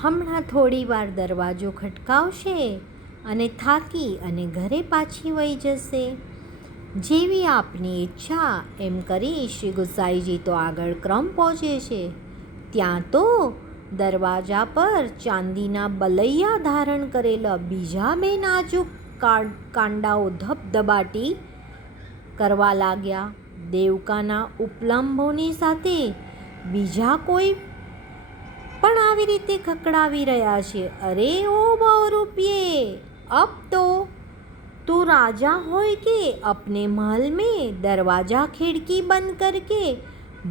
હમણાં થોડી વાર દરવાજો ખટકાવશે અને થાકી અને ઘરે પાછી વહી જશે. જેવી આપની ઈચ્છા, એમ કરી શ્રી ગુસાઈજી તો આગળ ક્રમ પહોંચે છે. ત્યાં તો દરવાજા પર ચાંદીના બલૈયા ધારણ કરેલા બીજા બે નાજુક કાંડાઓ ધબધબાટી કરવા લાગ્યા. દેવકાના ઉપલંભોની સાથે બીજા કોઈ પણ આવી રીતે ખકડાવી રહ્યા છે. અરે ઓ બહુરૂપિયે, અબ તો તું राजा હોય કે अपने महल में दरवाजा खिड़की बंद करके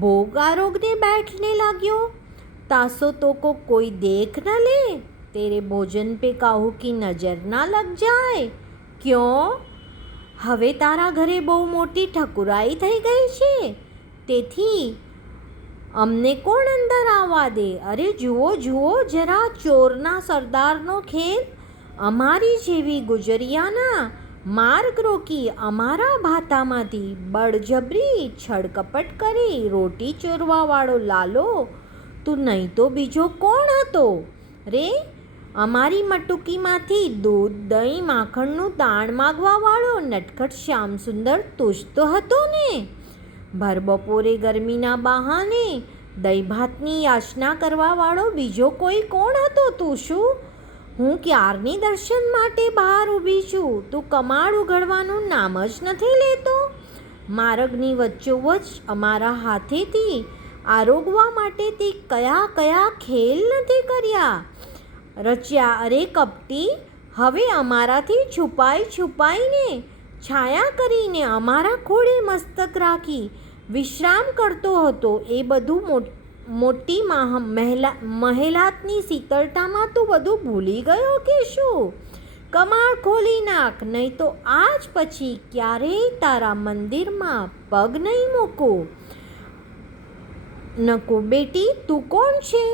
भोग आरोगने बैठने लाग्यो. तासो तो को कोई देख न ले, तेरे भोजन पे काहू की नजर ना लग जाए. क्यों? હવે તારા ઘરે બહુ મોટી ઠકુરાઈ થઈ ગઈ છે, તેથી અમને કોણ અંદર આવવા દે? અરે જુઓ જુઓ જરા, ચોરના સરદારનો ખેલ. અમારી જેવી ગુજરિયાના માર્ગ રોકી અમારા ભાતામાંથી બળજબરી છળકપટ કરી રોટી ચોરવાવાળો લાલો તું નહીં તો બીજો કોણ હતો રે? અમારી મટુકીમાંથી દૂધ દહીં માખણનું દાણ માગવાવાળો નટખટ શ્યામ સુંદર તું જ તો હતો ને? ભરબપોરે ગરમીના બહાને દહીં ભાતની યાચના કરવાવાળો બીજો કોઈ કોણ હતો? તું શું? હું ક્યારની દર્શન માટે બહાર ઊભી છું, તું કમાડ ઉઘડવાનું નામ જ નથી લેતો. માર્ગની વચ્ચોવચ્ચ અમારા હાથેથી આરોગવા માટે તે કયા કયા ખેલ નથી કર્યા રચ્યા. અરે કપટી, હવે અમારાથી છુપાઈને છાયા કરીને અમારા ખોળે મસ્તક રાખી વિશ્રામ કરતો હતો. એ બધું મોટી મહેલાતની શીતળતામાં તું બધું ભૂલી ગયો કે શું? કમાડ ખોલી નાખ, નહીં તો આજ પછી ક્યારેય તારા મંદિરમાં પગ નહીં મૂકું. નકુ બેટી, તું કોણ છે?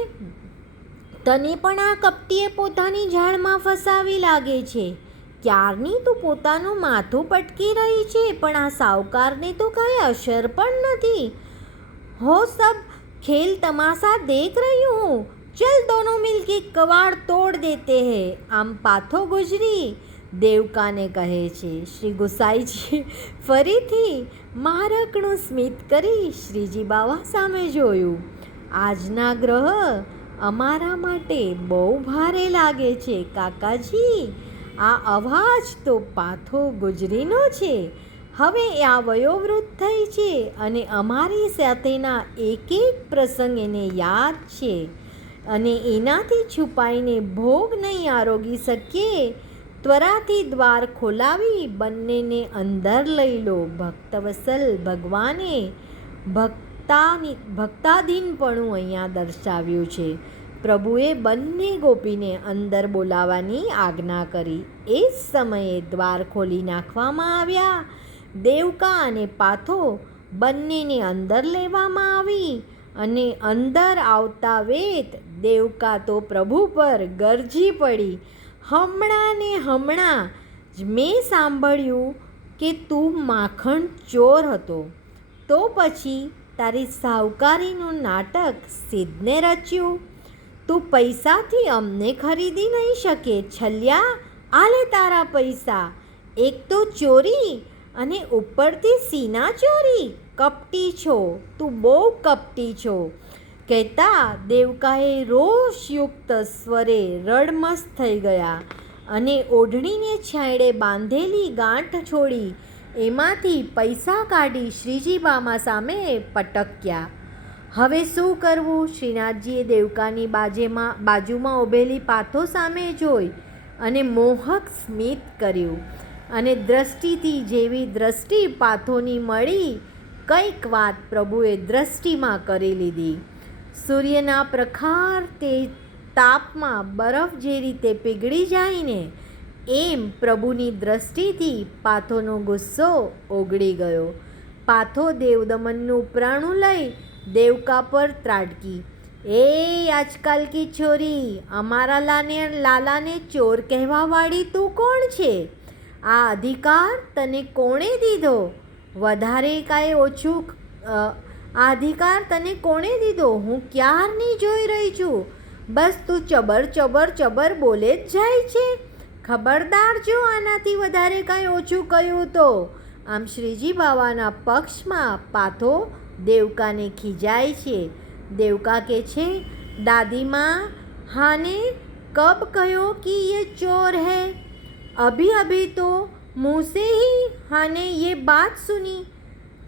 તને પણ આ કપટીએ પોતાની જાળમાં ફસાવી લાગે છે. ક્યારની તું પોતાનું માથું પટકી રહી છે, પણ આ સાવકારને તો કાંઈ અસર પણ નથી. હો સબ खेल तमाशा देख रही हूँ, चल दोनों मिलके कवाड़ तोड़ देते हैं. આમ પાથો ગુજરી દેવકાને કહે છે. શ્રી ગુસાઈજી ફરીથી મારકનું સ્મિત કરી શ્રીજી બાવા સામે જોયું. આજના ગ્રહ અમારા માટે બહુ ભારે લાગે છે કાકાજી. આ અવાજ તો પાથો ગુજરીનો છે. હવે આ વયોવૃદ્ધ થઈ છે અને અમારી સાથેના એક એક પ્રસંગ એને યાદ છે અને એનાથી છુપાઈને ભોગ નહીં આરોગી શકીએ. ત્વરાથી દ્વાર ખોલાવી બંનેને અંદર લઈ લો. ભક્તવત્સલ ભગવાને ભક્તાધીનપણું અહીંયા દર્શાવ્યું છે. પ્રભુએ બંને ગોપીને અંદર બોલાવવાની આજ્ઞા કરી. એ જ સમયે દ્વાર ખોલી નાખવામાં આવ્યા. દેવકા અને પાથો બંનેને અંદર લેવામાં આવી અને અંદર આવતા વેત દેવકા તો પ્રભુ પર ગરજી પડી. હમણાં ને હમણાં જ મેં સાંભળ્યું કે તું માખણ ચોર હતો, તો પછી તારી સાવકારીનું નાટક સિદ્ધને રચ્યું. તું પૈસાથી અમને ખરીદી નહીં શકે. છલ્યા, આલે તારા પૈસા. એક તો ચોરી અને ઉપરથી સીના ચોરી. કપટી છો તું, બહુ કપટી છો. કહેતા દેવકાએ રોષયુક્ત સ્વરે રડમસ થઈ ગયા અને ઓઢણીને છાંયડે બાંધેલી ગાંઠ છોડી એમાંથી પૈસા કાઢી શ્રીજી બામા સામે પટક્યા. હવે શું કરવું? શ્રીનાથજીએ દેવકાની બાજુમાં ઊભેલી પાથો સામે જોઈ અને મોહક સ્મિત કર્યું અને દ્રષ્ટિથી જેવી દ્રષ્ટિ પાથોની મળી, કંઈક વાત પ્રભુએ દ્રષ્ટિમાં કરી લીધી. સૂર્યના પ્રખર તે તાપમાં બરફ જે રીતે પીગળી જાય ને, એમ પ્રભુની દ્રષ્ટિથી પાથોનો ગુસ્સો ઓગળી ગયો. પાથો દેવદમનનું પ્રાણું લઈ દેવકા પર ત્રાટકી. એ આજકાલ કી છોરી, અમારા લાલાને ચોર કહેવાવાળી તું કોણ છે? આ અધિકાર તને કોણે દીધો? વધારે કાંઈ ઓછું આ અધિકાર તને કોણે દીધો? હું ક્યારની જોઈ રહી છું બસ તું ચબર ચબર ચબર બોલે જ જાય છે. ખબરદાર જો આનાથી વધારે કાંઈ ઓછું કહ્યું તો. આમ શ્રીજી બાવાના પક્ષમાં પાથો દેવકાને ખીજાય છે. દેવકા કહે છે, દાદીમાં હાને कब कहो कि ये चोर है? अभी अभी तो मुँह से ही हाने ये बात सुनी.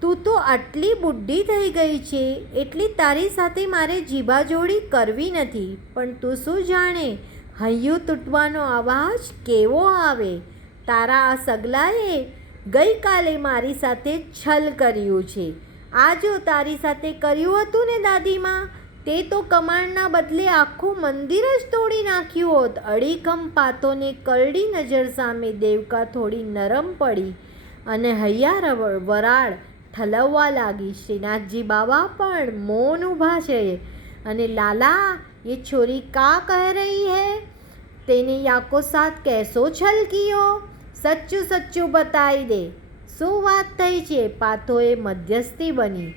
તું તો આટલી બુઢી થઈ ગઈ છે એટલી તારી સાથે મારે જીબાજોડી કરવી નથી. પણ તું શું જાણે હૈયું તૂટવાનો અવાજ કેવો આવે. તારા આ સગલાએ ગઈકાલે મારી સાથે છલ કર્યું છે. આ જો તારી સાથે કર્યું હતું ને દાદીમાં, તે તો કમાણના બદલે આખું મંદિર જ તોડી નાખ્યું હોત. અડીખમ પાતોને કરડી નજર સામે દેવકા થોડી નરમ પડી અને હૈયા વરાળ ઠલવવા લાગી. શ્રીનાથજી બાવા પણ મૌન ઊભા છે અને લાલા ये छोरी का कह रही है? तेने याको साथ कैसो छल कियो? सच्चું सच्चું बताई दे. શું વાત થઈ છે? પાથોએ મધ્યસ્થી બની.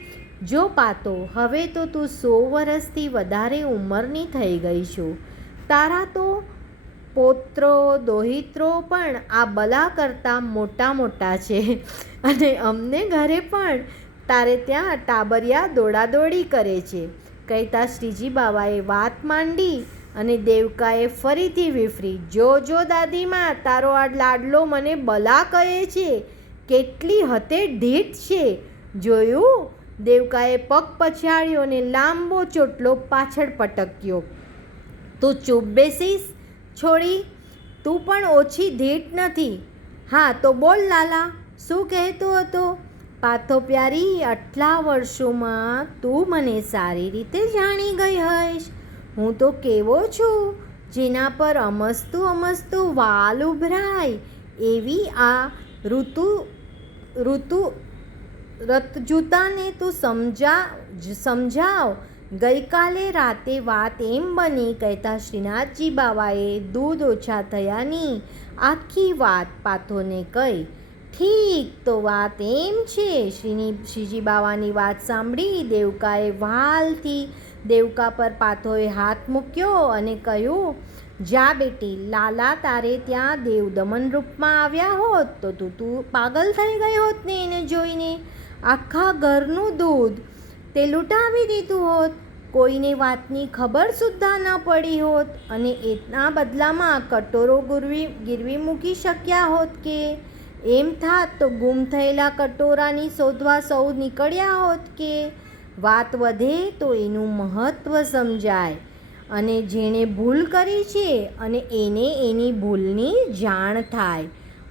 જો પાતો, હવે તો તું 100 વર્ષથી વધારે ઉંમરની થઈ ગઈ છું. તારા તો પોત્રો દોહિત્રો પણ આ બલા કરતાં મોટા મોટા છે અને અમને ઘરે પણ તારે ત્યાં ટાબરિયા દોડાદોડી કરે છે. કહેતા શ્રીજી બાવાએ વાત માંડી અને દેવકાએ ફરીથી વિફરી. જો દાદીમાં, તારો આ લાડલો મને બલા કહે છે. કેટલી હતે ઢીઠ છે. જોયું? દેવકાએ પગ પછાડ્યો અને લાંબો ચોટલો પાછળ પટક્યો. તું ચૂપ બેસીશ છોડી? તું પણ ઓછી ધીટ નથી. હા તો બોલ લાલા, શું કહેતો હતો? પાથો પ્યારી, આટલા વર્ષોમાં તું મને સારી રીતે જાણી ગઈ હઈશ. હું તો કેવો છું, જેના પર અમસ્તું વાલ ઉભરાય એવી આ રતજૂતાને તું સમજાવ. ગઈકાલે રાતે વાત એમ બની. કહેતા શ્રીનાથજી બાવાએ દૂધ ઓછા થયાની આખી વાત પાથોને કહી. ઠીક, તો વાત એમ છે. શ્રીજી બાવાની વાત સાંભળી દેવકાએ વહાલથી દેવકા પર પાથોએ હાથ મૂક્યો અને કહ્યું, જા બેટી, લાલા તારે ત્યાં દેવદમન રૂપમાં આવ્યા હોત તો તું પાગલ થઈ ગઈ હોત ને એને જોઈને. આખા ઘરનું દૂધ તે લૂંટાવી દીધું હોત. કોઈને વાતની ખબર સુદ્ધા ન પડી હોત અને એના બદલામાં કટોરો ગીરવી મૂકી શક્યા હોત કે એમ થાત તો ગુમ થયેલા કટોરાની શોધવા સૌ નીકળ્યા હોત કે. વાત વધે તો એનું મહત્ત્વ સમજાય અને જેણે ભૂલ કરી છે અને એને એની ભૂલની જાણ થાય.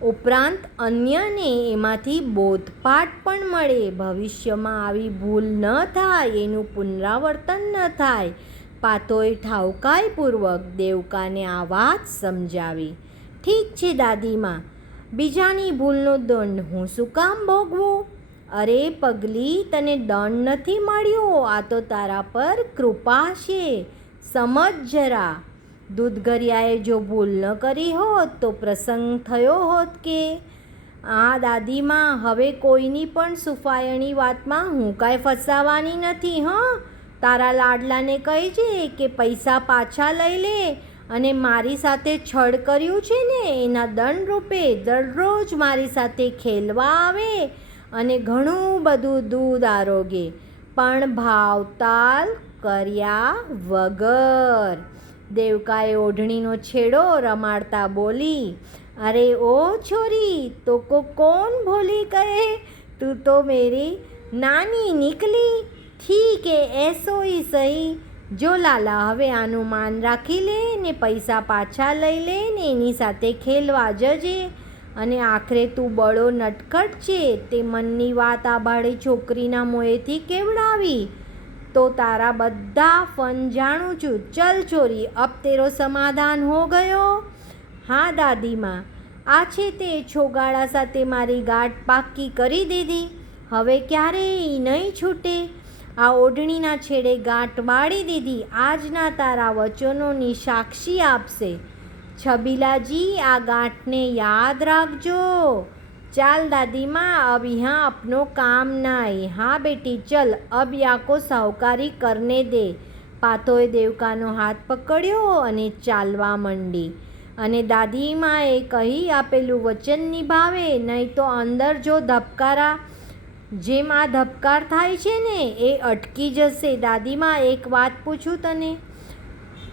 ઉપરાંત અન્યને એમાંથી બોધપાઠ પણ મળે. ભવિષ્યમાં આવી ભૂલ ન થાય, એનું પુનરાવર્તન ન થાય. પાથોએ ઠાવકાઈપૂર્વક દેવકાને આ વાત સમજાવી. ઠીક છે દાદીમાં, બીજાની ભૂલનો દંડ હું શું કામ ભોગવું? અરે પગલી, તને દંડ નથી મળ્યો, આ તો તારા પર કૃપા છે. સમજ જરા. દૂધગરિયાએ જો ભૂલ ન કરી હોત તો પ્રસંગ થયો હોત કે. આ દાદીમાં, હવે કોઈની પણ સુફાયણી વાતમાં હું કાંઈ ફસાવાની નથી. તારા લાડલાને કહેજે કે પૈસા પાછા લઈ લે અને મારી સાથે છળ કર્યું છે ને એના દંડ રૂપે દરરોજ મારી સાથે ખેલવા આવે અને ઘણું બધું દૂધ આરોગે, પણ ભાવતાલ કર્યા વગર. દેવકાએ ઓઢણીનો છેડો રમાડતા બોલી, અરે ઓ છોરી, તો કોણ ભોલી કહે? તું તો મેરી નાની નીકલી. ઠીક હે, એસો ही સહી. જો લાલા, હવે આનું માન રાખી લે ને પૈસા પાછા લઈ લે ને એની સાથે ખેલવા જજે. અને આખરે તું બળો નટખટ છે તે મનની વાત આભાળી છોકરીના મોંએથી કેવડાવી તો તારા બધા ફન જાણું છું. ચલ છોરી, અબ તેરો સમાધાન હો ગયો. હા દાદીમાં, આ છે તે છોગાળા સાથે મારી ગાંઠ પાક્કી કરી દીધી. હવે ક્યારેય નહીં છૂટે. આ ઓઢણીના છેડે ગાંઠ વાળી દીધી. આજના તારા વચનોની સાક્ષી આપશે. છબીલાજી, આ ગાંઠને યાદ રાખજો. ચાલ दादी माँ, अब यहाँ अपनो काम नहीं. हाँ बेटी चल, अब या को साहूकारी करने दे. પાથોએ દેવકાનો હાથ પકડ્યો અને ચાલવા માંડી. અને દાદીમાએ કહી આપેલું વચન નિભાવે, નહીં તો અંદર જો ધબકારા જેમ આ ધબકાર થાય છે ને એ અટકી જશે. દાદીમા, એક વાત પૂછું તને,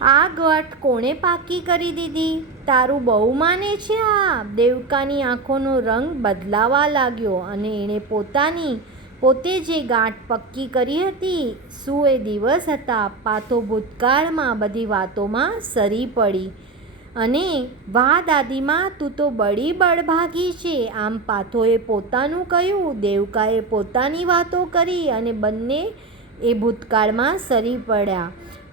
આ ગાંઠ કોણે પાકી કરી દીધી? તારું બહુ માને છે આ? દેવકાની આંખોનો રંગ બદલાવા લાગ્યો અને એણે પોતે જે ગાંઠ પક્કી કરી હતી, શું એ દિવસ હતા? પાથો ભૂતકાળમાં બધી વાતોમાં સરી પડી અને વાહ દાદીમા, તું તો બડી બળભાગી છે. આમ પાથોએ પોતાનું કહ્યું, દેવકાએ પોતાની વાતો કરી અને બંને એ ભૂતકાળમાં સરી પડ્યા.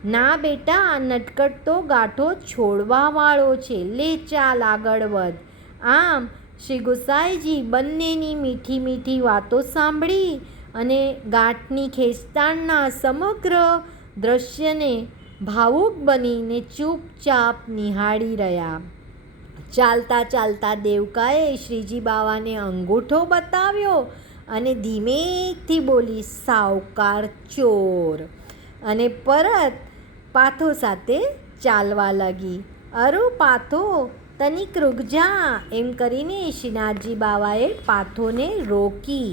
ના બેટા, આ નટખટ તો ગાંઠો છોડવાવાળો છે. લે ચાલ આગળ વધ. આમ શ્રી ગુસાઈજી બંનેની મીઠી મીઠી વાતો સાંભળી અને ગાંઠની ખેંચતાણના સમગ્ર દ્રશ્યને ભાવુક બનીને ચૂપચાપ નિહાળી રહ્યા. ચાલતા ચાલતા દેવકાએ શ્રીજી બાવાને અંગૂઠો બતાવ્યો અને ધીમેથી બોલી, સાવકાર ચોર, અને પરત પાથો સાથે ચાલવા લાગી. અરુ પાથો, તનિક રૂક જા, એમ કરીને શ્રીનાથજી બાવાએ પાથોને રોકી.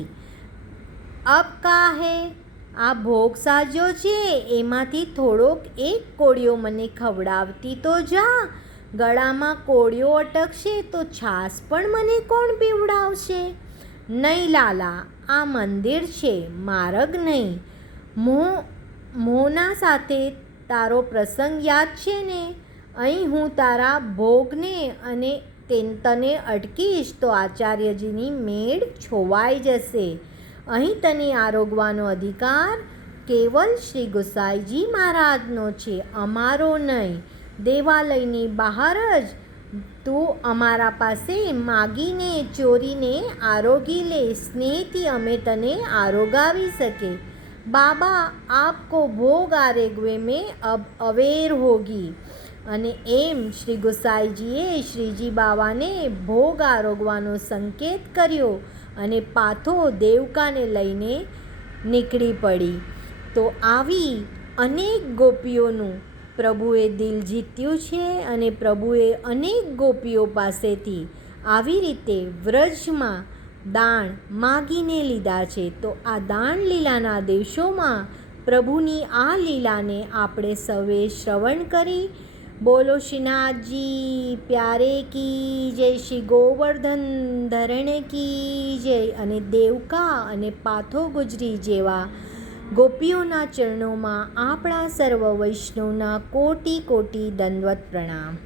અબ કા હે? આ ભોગ સાજ્યો છે એમાંથી થોડોક એક કોળિયો મને ખવડાવતી તો જા. ગળામાં કોળિયો અટકશે તો છાશ પણ મને કોણ પીવડાવશે? નહીં લાલા, આ મંદિર છે, માર્ગ નહીં. મોના સાથે તારો પ્રસંગ યાદ છે ને? અહીં હું તારા ભોગને અને તને અટકીશ તો આચાર્યજીની મેળ છોવાઈ જશે. અહીં તને આરોગવાનો અધિકાર કેવલ શ્રી ગુસાઈજી મહારાજનો છે, અમારો નહીં. દેવાલયની બહાર જ તું અમારા પાસે માગીને ચોરીને આરોગી લે. સ્નેહથી અમે તને આરોગાવી શકે. બાબા, આપકો ભોગ આરેગવે મેં અબ અવેર હોગી. અને એમ શ્રી ગુસાઈજીએ શ્રીજી બાવાને ભોગ આરોગવાનો સંકેત કર્યો અને પાથો દેવકાને લઈને નીકળી પડી. તો આવી અનેક ગોપીઓનું પ્રભુએ દિલ જીત્યું છે અને પ્રભુએ અનેક ગોપીઓ પાસેથી આવી રીતે વ્રજમાં દાણ માગીને લીધા છે. તો આ દાણ લીલાના દિવસોમાં પ્રભુની આ લીલાને આપણે સૌએ શ્રવણ કરી. બોલો શ્રીનાથજી પ્યારે કી જય, શ્રી ગોવર્ધન ધરણ કી જય. અને દેવકા અને પાથો ગુજરી જેવા ગોપીઓના ચરણોમાં આપણા સર્વ વૈષ્ણવના કોટી કોટી દંડવત પ્રણામ.